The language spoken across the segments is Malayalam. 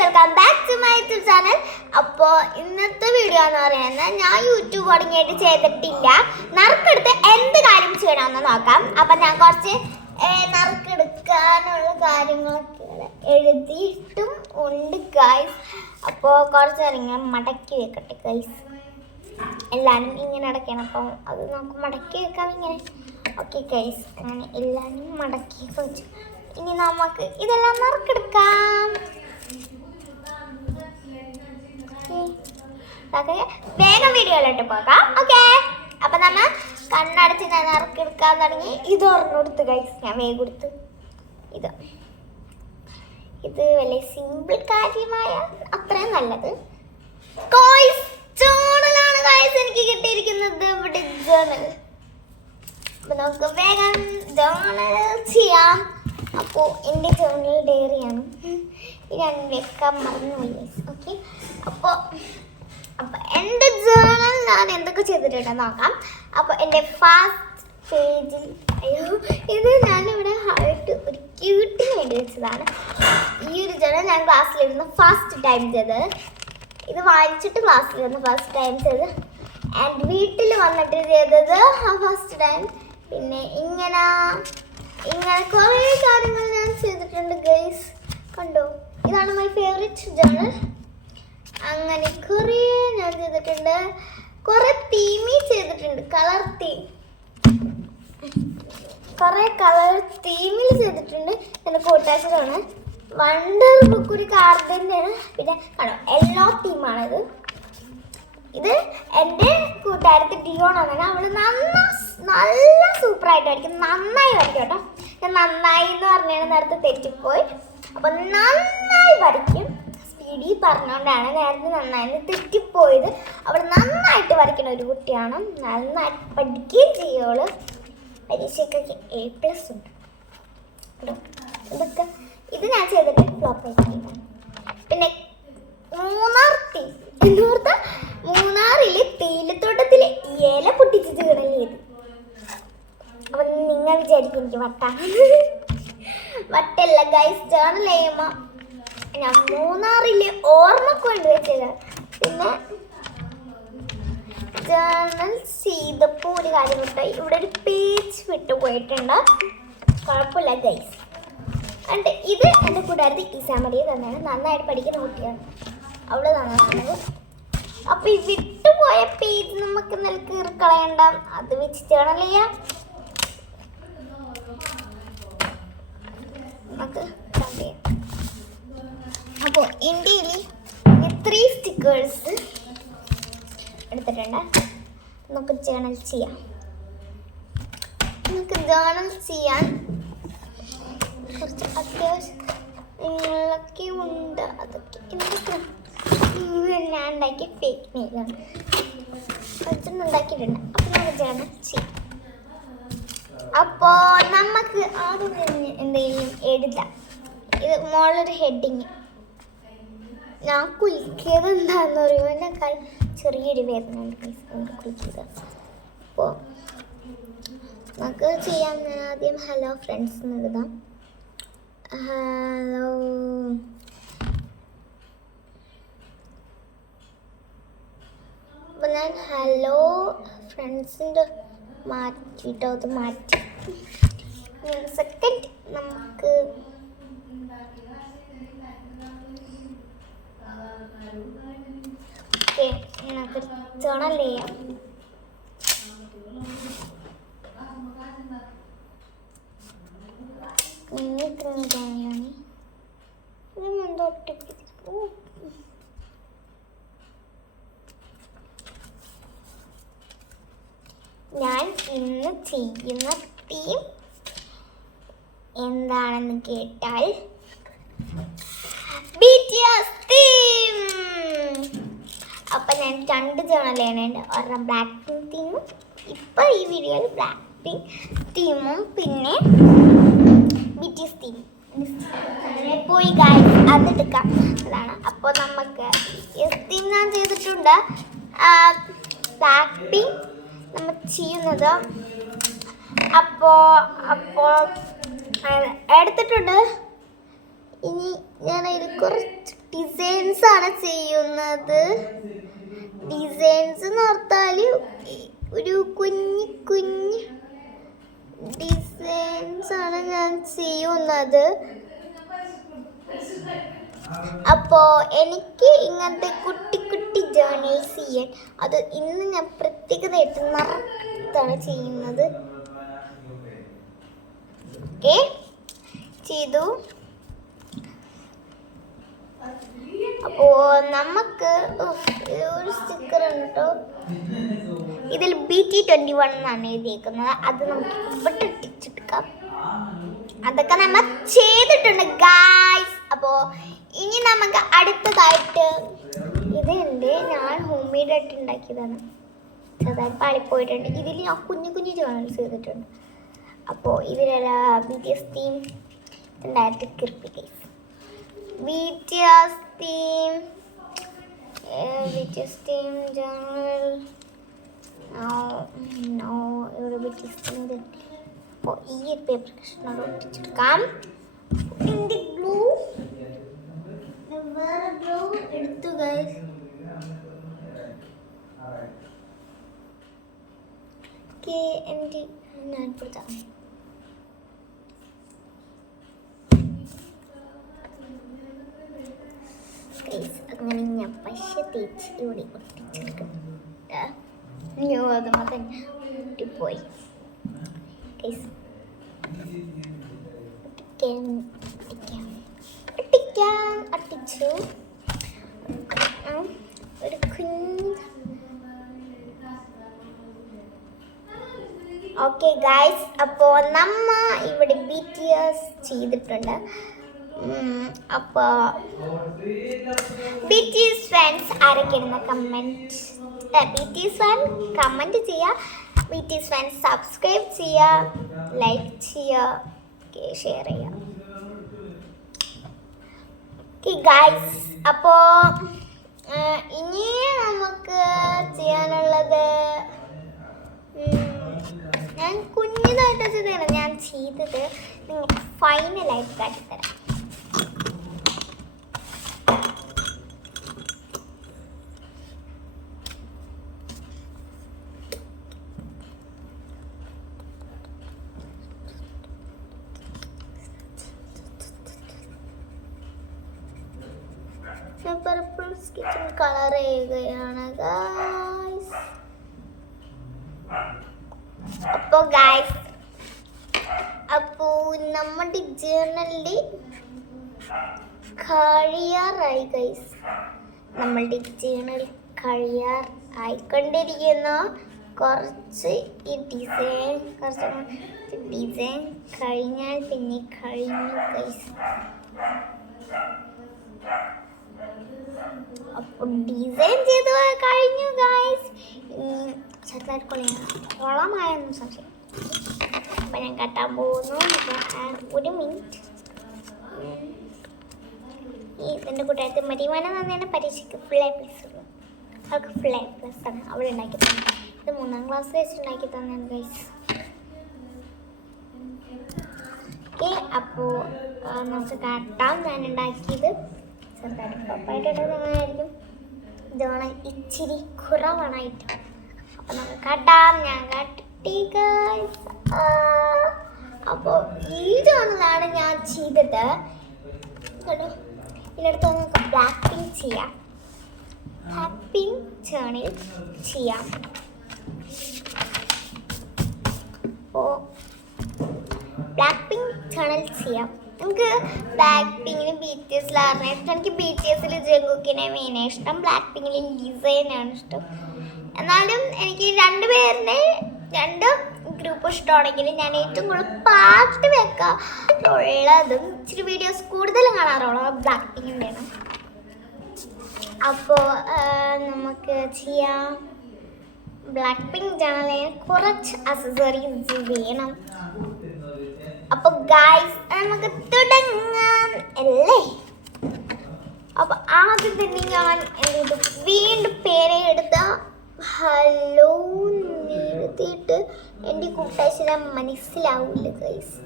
Welcome back to my YouTube channel. അപ്പോൾ ഇന്നത്തെ വീഡിയോ എന്ന് പറയുന്നത് ഞാൻ യൂട്യൂബ് തുടങ്ങിയിട്ട് ചെയ്തിട്ടില്ല. നറുക്കെടുത്ത് എന്ത് കാര്യം ചെയ്യണമെന്ന് നോക്കാം. അപ്പം ഞാൻ കുറച്ച് നറുക്കെടുക്കാനുള്ള കാര്യങ്ങളൊക്കെ എഴുതിയിട്ടും ഉണ്ട് ഗൈസ്. അപ്പോൾ കുറച്ച് ഇങ്ങനെ മടക്കി വെക്കട്ടെ ഗൈസ്. എല്ലാവരും ഇങ്ങനെ അടയ്ക്കണം. അപ്പം അത് നമുക്ക് മടക്കി വെക്കാം ഇങ്ങനെ. ഓക്കെ ഗൈസ്, അങ്ങനെ എല്ലാവരും മടക്കി വെച്ചു. ഇനി നമുക്ക് ഇതെല്ലാം നറുക്കെടുക്കാം. വേഗം വീഡിയോയിലോട്ട് പോകാം. ഓക്കെ, അപ്പൊ നമ്മ കണ്ണടച്ച് ഞാൻ നറുക്കെടുക്കാൻ തുടങ്ങി. ഇത് ഒരെണ്ണം കൊടുത്ത് ഗൈസ്, ഞാൻ വേഗം കൊടുത്ത്. ഇത് വലിയ സിമ്പിൾ കാര്യമായ അത്രയും നല്ലത്. കോയ്സ് ജേണലാണ് ഗൈസ് എനിക്ക് കിട്ടിയിരിക്കുന്നത്. ഇവിടെ ജേണൽ. അപ്പൊ നമുക്ക് വേഗം ജേണൽ ചെയ്യാം. അപ്പോൾ എൻ്റെ ജേണൽ ഡയറിയാണ്. ഞാൻ വെക്കാൻ മറന്നുപോയി ഗൈസ്. ഓക്കെ, അപ്പോൾ എൻ്റെ ജേണൽ ഞാൻ എന്തൊക്കെ ചെയ്തിട്ടുണ്ടെന്ന് നോക്കാം. അപ്പോൾ എൻ്റെ ഫസ്റ്റ് പേജിൽ ഇത് ഞാനിവിടെ ആയിട്ട് ഒരു ക്യൂട്ടിന് വേണ്ടി വെച്ചതാണ്. ഈ ഒരു ജേണൽ ഞാൻ ക്ലാസ്സിലിരുന്ന് ഫസ്റ്റ് ടൈം ചെയ്തത്. ഇത് വായിച്ചിട്ട് ക്ലാസ്സിലിരുന്ന് ഫസ്റ്റ് ടൈം ചെയ്ത്. ആൻഡ് വീട്ടിൽ വന്നിട്ട് ചെയ്തത് ഫസ്റ്റ് ടൈം. പിന്നെ ഇങ്ങനെ കുറേ കാര്യങ്ങൾ ഞാൻ ചെയ്തിട്ടുണ്ട് ഗൈസ്. കണ്ടോ, ഇതാണ് മൈ ഫേവറേറ്റ് ജേണൽ. അങ്ങനെ കുറേ ഞാൻ ചെയ്തിട്ടുണ്ട്. കുറേ തീമി ചെയ്തിട്ടുണ്ട്, കളർ തീം. കുറേ കളർ തീമിൽ ചെയ്തിട്ടുണ്ട്. എൻ്റെ കൂട്ടാച്ചനാണ്. വണ്ടർ ബുക്ക് ഒരു കാർഡിൻ്റെയാണ്. പിന്നെ കാണോ, യെല്ലോ തീമാണിത്. ഇത് എൻ്റെ കൂട്ടുകാരത്തി ഡിയോണാണ്. അവൾ നല്ല സൂപ്പറായിട്ട് വരയ്ക്കും, നന്നായി വരയ്ക്കും കേട്ടോ. ഞാൻ നന്നായി എന്ന് പറഞ്ഞാൽ നേരത്തെ തെറ്റിപ്പോയി. അപ്പം നന്നായി വരയ്ക്കും. സ്പീഡിൽ പറഞ്ഞുകൊണ്ടാണ് നേരത്തെ നന്നായി തെറ്റിപ്പോയത്. അവൾ നന്നായിട്ട് വരയ്ക്കുന്ന ഒരു കുട്ടിയാണ്. നന്നായിട്ട് പഠിക്കുകയും ചെയ്യുള്ളൂ. പരീക്ഷയ്ക്കൊക്കെ A+ ഉണ്ട്. ഇതൊക്കെ ഇത് ഞാൻ ചെയ്തിട്ട് ഫ്ലോപ്പ് ആയിട്ടാണ്. പിന്നെ മൂന്നാർ തീ എന്നോർത്ത് മൂന്നാറിലെ തേയിലത്തോട്ടത്തിലെ ഇല പൊട്ടിച്ച് ജേണൽ ചെയ്ത്. അപ്പം നിങ്ങൾ വിചാരിക്കും എനിക്ക് വട്ടല്ല ഗൈസ്. ജേണൽ ചെയ്യുമ്പോൾ ഞാൻ മൂന്നാറിലെ ഓർമ്മക്ക് വേണ്ടി വെച്ചത്. പിന്നെ ജേണൽ ചെയ്തപ്പോൾ ഒരു കാര്യം വിട്ടു, ഇവിടെ ഒരു പേജ് വിട്ടു പോയിട്ടുണ്ട്. കുഴപ്പമില്ല ഗൈസ്. എന്നിട്ട് ഇത് എൻ്റെ കൂട്ടുകാരത്തി ഇസാമരിയെ തന്നെയാണ്. നന്നായിട്ട് പഠിക്കുന്ന കുട്ടിയാണ് അവൾ തന്നതാണ്. അപ്പോൾ ഈ വിട്ടുപോയ പേജ് നമുക്ക് കീറി കളയണ്ട, അത് വെച്ച് ജേണൽ ചെയ്യാം. നമുക്ക് അപ്പോൾ ഇന്ത്യയിൽ 3 സ്റ്റിക്കേഴ്സ് എടുത്തിട്ടുണ്ട്. നമുക്ക് ജേണൽ ചെയ്യാൻ കുറച്ച് അത്യാവശ്യം നിങ്ങളൊക്കെ ഉണ്ട്. അതൊക്കെ എന്തൊക്കെ ഞാൻ ഉണ്ടാക്കിയ ഫേക്ക് നെയിലാണ്. കുറച്ചൊന്നും ഉണ്ടാക്കിയിട്ടുണ്ട്. അപ്പോൾ നമുക്ക് ജേണൽ ചെയ്യാം. അപ്പോൾ നമുക്ക് ആദ്യം എന്തെങ്കിലും എഴുതാം. ഇത് മോളൊരു ഹെഡിങ്. ഞാൻ കുളിക്കിയത് എന്താണെന്ന് പറയുമ്പോൾ എന്നെക്കാൾ ചെറിയൊരു വേദന ഉണ്ട് കുളിക്കുക. അപ്പോൾ നമുക്ക് ചെയ്യാം. ഞാൻ ആദ്യം ഹലോ ഫ്രണ്ട്സ് എന്ന് എഴുതാം. ഹലോ അപ്പോൾ ഞാൻ ഹലോ ഫ്രണ്ട്സിൻ്റെ മാറ്റിയിട്ടോ അത് മാറ്റി. സെക്കൻഡ് നമുക്ക് നമുക്ക് ജേണൽ ചെയ്യാം. ഞാൻ ഇന്ന് ചെയ്യുന്ന തീം എന്താണെന്ന് കേട്ടാൽ BTS തീം. അപ്പം ഞാൻ 2 ജേണൽ ചെയ്യാനുണ്ട്. ഒരെണ്ണം ബ്ലാക്ക് പിങ്ക് തീമും, ഇപ്പം ഈ വീഡിയോയിൽ ബ്ലാക്ക് പിങ്ക് തീമും, പിന്നെ BTS തീമും പോയി ഗൈസ്. അതെടുക്കാം. അതാണ്. അപ്പോൾ നമുക്ക് BTS തീം ഞാൻ ചെയ്തിട്ടുണ്ട്. ബ്ലാക്ക് പിങ്ക് നമ്മൾ ചെയ്യുന്നത് അപ്പോൾ എടുത്തിട്ടുണ്ട്. ഇനി ഞാനതിൽ കുറച്ച് ഡിസൈൻസ് ആണ് ചെയ്യുന്നത്. ഡിസൈൻസ് എന്ന് പറഞ്ഞാൽ ഒരു കുഞ്ഞു കുഞ്ഞ് ഡിസൈൻസ് ആണ് ഞാൻ ചെയ്യുന്നത്. അപ്പോൾ എനിക്ക് ഇങ്ങനത്തെ കുട്ടി കുട്ടി ജേർണൽസ് ചെയ്യാൻ അത് ഇന്ന് ഞാൻ പ്രത്യേകതയായിട്ട് നിറത്താണ് ചെയ്യുന്നത്. ഓക്കെ, ചെയ്തു. അപ്പോൾ നമുക്ക് ഒരു സ്റ്റിക്കർ ഉണ്ട് കേട്ടോ. ഇതിൽ BT21 എന്നാണ് എഴുതിയേക്കുന്നത്. അത് നമുക്ക് ഇവിടെ ഇട്ടിച്ചെടുക്കാം. അതൊക്കെ നമ്മൾ ചെയ്തിട്ടുണ്ട് ഗായ്സ്. അപ്പോൾ ഇനി നമുക്ക് അടുത്തതായിട്ട് ഇതുണ്ട്. ഞാൻ ഹോം മെയ്ഡ് ആയിട്ട് ഉണ്ടാക്കിയതാണ്. ചെറുതായിട്ട് പാളിപ്പോയിട്ടുണ്ട്. ഇതിൽ ഞാൻ കുഞ്ഞു കുഞ്ഞു ജേർണൽസ് ചെയ്തിട്ടുണ്ട്. അപ്പോൾ ഇതിലെല്ലാം BTS തീം ഉണ്ടായിട്ട് കിർപ്പി ഗൈസ്. BTS തീം ജേർണൽ ഇവിടെ BTS തീം. അപ്പോൾ ഈ ഒരു പേപ്പർ കഷ്ണം ഒട്ടിച്ചെടുക്കാം. എൻ്റെ ഗ്ലൂ വേറെ ഗ്ലൂ എടുത്തു ഗൈസ്. എൻ്റെ ഞാൻ കൊടുത്താൽ അങ്ങനെ ഞാൻ പശ തേച്ച് ഇവിടെ ഒട്ടിച്ചെടുക്കും. അത് മാത്രം ഒട്ടിപ്പോയി. ഒട്ടിച്ചു ഒരു കുഞ്ഞ്. ഓക്കെ ഗൈസ്, അപ്പോൾ നമ്മ ഇവിടെ BTS ചെയ്തിട്ടുണ്ട്. അപ്പോൾ BTS ഫാൻസ് ആരൊക്കെയാണെന്ന് BTS ഫാൻ കമൻറ്റ് ചെയ്യുക. BTS ഫാൻസ് സബ്സ്ക്രൈബ് ചെയ്യുക, ലൈക്ക് ചെയ്യുക, ഷെയർ ചെയ്യുക. ഓക്കെ ഗൈസ്, അപ്പോൾ ഇനി നമുക്ക് ചെയ്യാനുള്ളത് ഞാൻ കുഞ്ഞിതായിട്ട് ചെയ്തതാണ് ഞാൻ ചെയ്തത്. നിങ്ങൾക്ക് ഫൈനലായിട്ട് കാട്ടിത്തരാം. പർപ്പിൾ സ്കെച്ചിങ് കളർ ചെയ്യുകയാണ് ഗൈസ്. അപ്പോൾ നമ്മുടെ ജേർണലിൽ കഴിയാറായി ഗൈസ്. നമ്മളുടെ ജേർണൽ ആയിക്കൊണ്ടിരിക്കുന്ന കുറച്ച് ഈ ഡിസൈൻ കഴിഞ്ഞാൽ പിന്നെ കഴിഞ്ഞു ഗൈസ്. അപ്പോൾ ഡിസൈൻ ചെയ്ത് കഴിഞ്ഞു ഗൈസ്. ചെറുതായിട്ട് കുളമായെന്ന് സംശയം. അപ്പം ഞാൻ കട്ടാൻ പോകുന്നു. ഒരു മിനിറ്റ്. എൻ്റെ കൂട്ടുകാരത്തെ മരിമാന തന്നെയാണ് പരീക്ഷയ്ക്ക് ഫുൾ A+ ഉള്ളു. അവൾക്ക് ഫുൾ A+ ആണ് അവൾ ഉണ്ടാക്കി തന്നെ. ഇത് 3ാം ക്ലാസ് വെച്ച് ഉണ്ടാക്കി തന്നെയാണ് ഗൈസ്. ഓക്കെ, അപ്പോൾ നമുക്ക് കട്ടാം. ഞാൻ ഉണ്ടാക്കിയത് ചെറുതായിട്ട് പപ്പായിട്ടായിരിക്കും. ഇതാണ് ഇച്ചിരി കുറവാണായിട്ട്. അപ്പം നമുക്ക് കട്ടാം. ഞാൻ കട്ടി ഗൈസ്. അപ്പോൾ ഈ ജേർണലാണ് ഞാൻ ചെയ്തത്. ഇതിനടുത്ത് നമുക്ക് ബ്ലാക്ക് പിങ്ക് ചെയ്യാം. ബ്ലാക്ക് പിങ്ക് ജേർണൽ ചെയ്യാം. അപ്പോൾ ബ്ലാക്ക് പിങ്ക് ജേർണൽ ചെയ്യാം. നമുക്ക് ബ്ലാക്ക് പിങ്കിന് BTSലാണ് ഇഷ്ടം. എനിക്ക് BTSൽ ജങ്കുക്കിനെ മെയിനാണ് ഇഷ്ടം. ബ്ലാക്ക് പിങ്കിൽ ലിസൈനാണ് ഇഷ്ടം. എന്നാലും എനിക്ക് രണ്ട് ഗ്രൂപ്പ് ഇഷ്ടമാണെങ്കിലും ഞാൻ ഏറ്റവും കൂടുതൽ പാട്ട് വെക്കാറുള്ളതും ഇച്ചിരി വീഡിയോസ് കൂടുതലും കാണാറുള്ളത് ബ്ലാക്ക് പിങ്കിൻ്റെയാണ്. അപ്പോൾ നമുക്ക് ചെയ്യാം. ബ്ലാക്ക് പിങ്ക് ചാനലിന് കുറച്ച് അക്സസറീസ് വേണം. അപ്പോൾ ഗൈസ് നമുക്ക് തുടങ്ങാം അല്ലേ? അപ്പോൾ ആദ്യം തന്നെ ഞാൻ വീണ്ടും പേരെടുത്ത ഹലോ എഴുതിയിട്ട് എൻ്റെ കൂട്ടാഴ്ച മനസ്സിലാവില്ല ഗൈസ്.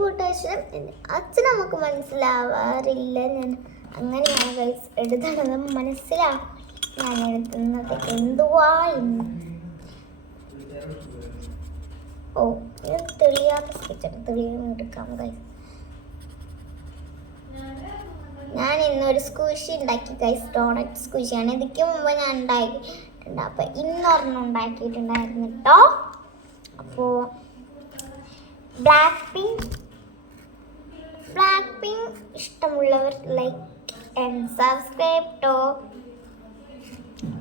കൂട്ടക്ഷരം അച്ഛൻ നമുക്ക് മനസ്സിലാവാറില്ല. ഞാൻ അങ്ങനെയാണ് ഗൈസ് എഴുതണത്. മനസ്സിലാവും ഞാൻ എഴുതുന്നത് എന്തുവാ എന്ന്. ഓ ഇത് തെളിയാത്ത സ്കെച്ചാണ്, തെളിയാൻ എടുക്കാം ഗൈസ്. ഞാൻ ഇന്നൊരു സ്ക്വിഷി ഉണ്ടാക്കി ഗൈസ്. ഡോണറ്റ് സ്ക്വിഷിയാണ്. ഇതിക്ക് മുമ്പ് ഞാൻ ഉണ്ടാക്കിയിട്ടുണ്ട്. അപ്പോൾ ഇന്നൊരെണ്ണം ഉണ്ടാക്കിയിട്ടുണ്ടായിരുന്നു കേട്ടോ. അപ്പോൾ ബ്ലാക്ക് പിങ്ക് ഇഷ്ടമുള്ളവർ ലൈക്ക് ആൻഡ് സബ്സ്ക്രൈബ് ടോ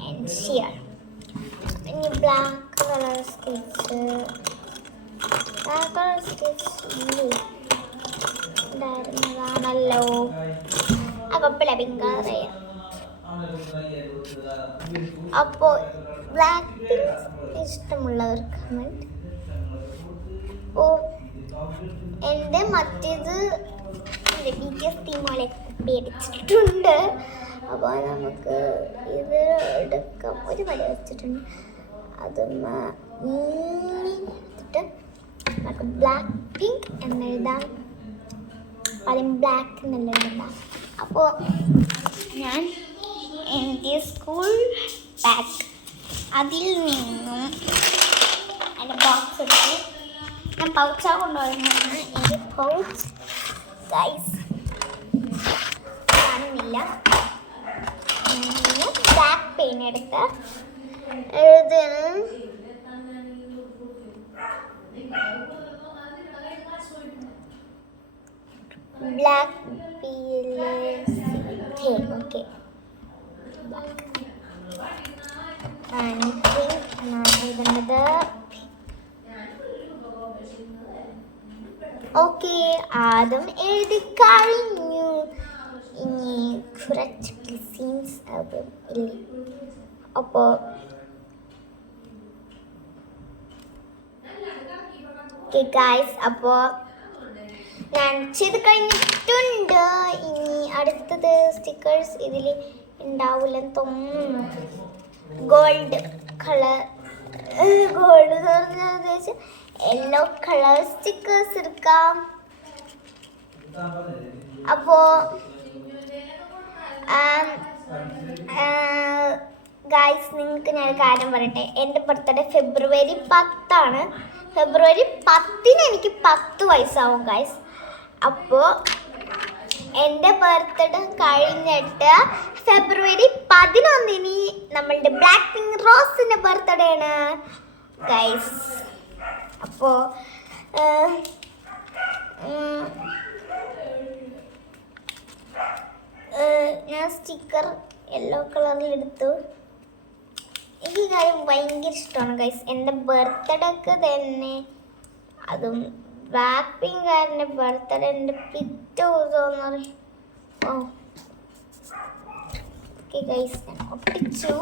ആൻഡ് ഷെയർ. ഇനി ബ്ലാക്ക് കളർ സ്കെച്ച് ഉണ്ടായിരുന്നതാണല്ലോ. അപ്പോൾ പിങ്ക് കളർ ചെയ്യാം. അപ്പോൾ ബ്ലാക്ക് പിങ്ക് ഇഷ്ടമുള്ളവർ കമൻറ്റ്. അപ്പോൾ എൻ്റെ മറ്റേത് BTS തീമോലെ പേടിച്ചിട്ടുണ്ട്. അപ്പോൾ നമുക്ക് ഇത് എടുക്കാം. ഒരു വര വെച്ചിട്ടുണ്ട്. അതും എടുത്തിട്ട് നമുക്ക് ബ്ലാക്ക് പിങ്ക് എന്നെഴുതാം. ആദ്യം ബ്ലാക്ക് എന്നല്ല എഴുതാം. അപ്പോൾ ഞാൻ എൻ്റെ സ്കൂൾ ബാഗ് അതിൽ നിന്നും എൻ്റെ ബോക്സ് എടുത്ത് ഞാൻ പൗച്ചാ കൊണ്ടുപോകുന്നതാണ്. എൻ്റെ പൗച്ച് ഗൈസ് കാണുന്നില്ല. ബ്ലാക്ക് പെയിൻ എടുത്ത് എഴുതണം. Black okay. എഴുതേണ്ടത് ഓക്കെ. ആദ്യം എഴുതി കഴിഞ്ഞു. ഇനി കുറച്ച് സീൻസ് ഇല്ലേ. അപ്പോൾ ഓക്കെ ഗൈസ്, അപ്പോൾ ഞാൻ ചെയ്ത് കഴിഞ്ഞിട്ടുണ്ട്. ഇനി അടുത്തത് സ്റ്റിക്കേഴ്സ് ഇതിൽ ഉണ്ടാവില്ലെന്ന് തോന്നുന്നു. ഗോൾഡ് കളർ ഉദ്ദേശിച്ച് യെല്ലോ കളർ സ്റ്റിക്കേഴ്സ് എടുക്കാം. അപ്പോൾ ഗൈസ് നിങ്ങൾക്ക് ഞാൻ കാര്യം പറയട്ടെ. എൻ്റെ ബർത്ത്ഡേ ഫെബ്രുവരി 10 ഫെബ്രുവരി 10 എനിക്ക് 10 വയസ്സാവും ഗൈസ്. അപ്പോൾ എൻ്റെ ബർത്ത്ഡേ കഴിഞ്ഞിട്ട് ഫെബ്രുവരി 11 നമ്മളുടെ ബ്ലാക്ക് പിങ്ക് റോസിൻ്റെ ബർത്ത്ഡേ ആണ് ഗൈസ്. അപ്പോൾ ഞാൻ സ്റ്റിക്കർ യെല്ലോ കളറിൽ എടുത്തു. എനിക്ക് ഈ കാര്യം ഭയങ്കര ഇഷ്ടമാണ് ഗൈസ്. എൻ്റെ ബർത്ത്ഡേക്ക് തന്നെ, അതും ബ്ലാക്ക് പിങ്കാരൻ്റെ ബർത്ത്ഡേ എൻ്റെ പിറ്റേ ദിവസം പറയും. ഓ ഓക്കെ ഗൈസ്, ഞാൻ ഒട്ടിച്ചു.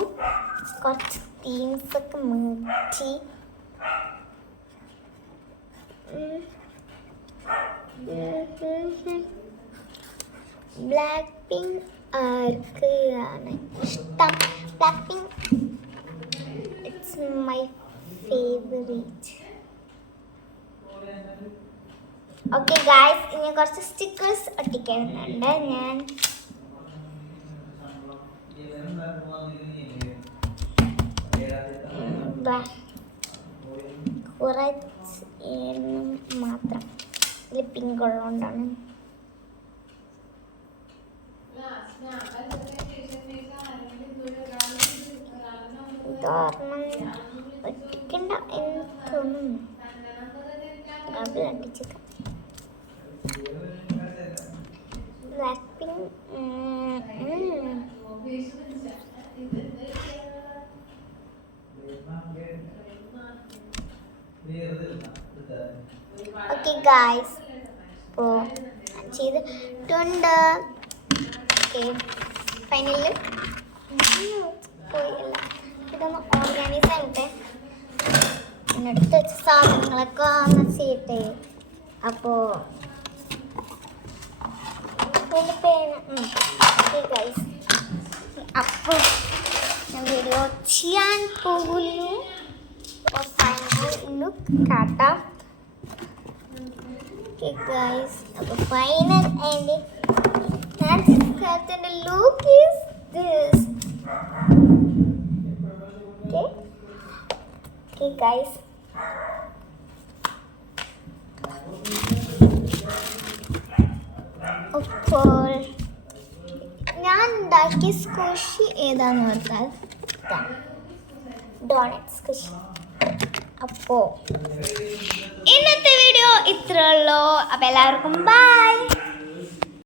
കുറച്ച് തീംസൊക്കെ മാറ്റി. ബ്ലാക്ക് പിങ്ക് ആർക്കാണ് ഇഷ്ടം? Black pink it's my favourite. Okay guys, ഇനി കുറച്ച് സ്റ്റിക്കേഴ്സ് ഒട്ടിക്കുന്നുണ്ട് ഞാൻ. കുറച്ച് മാത്രം ഇതിൽ പിങ്ക് ഉള്ളതുകൊണ്ടാണ്. ഇതൊരെണ്ണം ഒട്ടിക്കണ്ട എന്ന് തോന്നുന്നു. അത് ഒട്ടിച്ചേക്കാം. ബ്ലാക്ക് പിങ്ക് ഓക്കെ ഗായ്സ്, അപ്പോൾ ചെയ്തിട്ടുണ്ട്. ഓക്കെ ഫൈനലിൽ പോയില്ല. ഇതൊന്ന് ഓർഗനൈസ് ആയിട്ടെ എടുത്ത് വെച്ച സാധനങ്ങളൊക്കെ ഒന്ന് ചെയ്യട്ടെ. അപ്പോൾ ഗൈസ്, അപ്പോൾ ഞാൻ വീഡിയോ ചെയ്യാൻ പോകുന്നു. അപ്പോൾ ഫൈനൽ ലുക്ക് കാട്ടാം. Okay guys, അപ്പോൾ final and the look is this. Okay guys. അപ്പോൾ ഞാൻ ഉണ്ടാക്കിയ സ്ക്വിഷി ഏതാന്ന് പറഞ്ഞാൽ ഡോണറ്റ് സ്ക്വിഷി. അപ്പോൾ ഇന്നത്തെ വീഡിയോ ഇത്രേ ഉള്ളൂ. അപ്പോൾ എല്ലാവർക്കും ബൈ.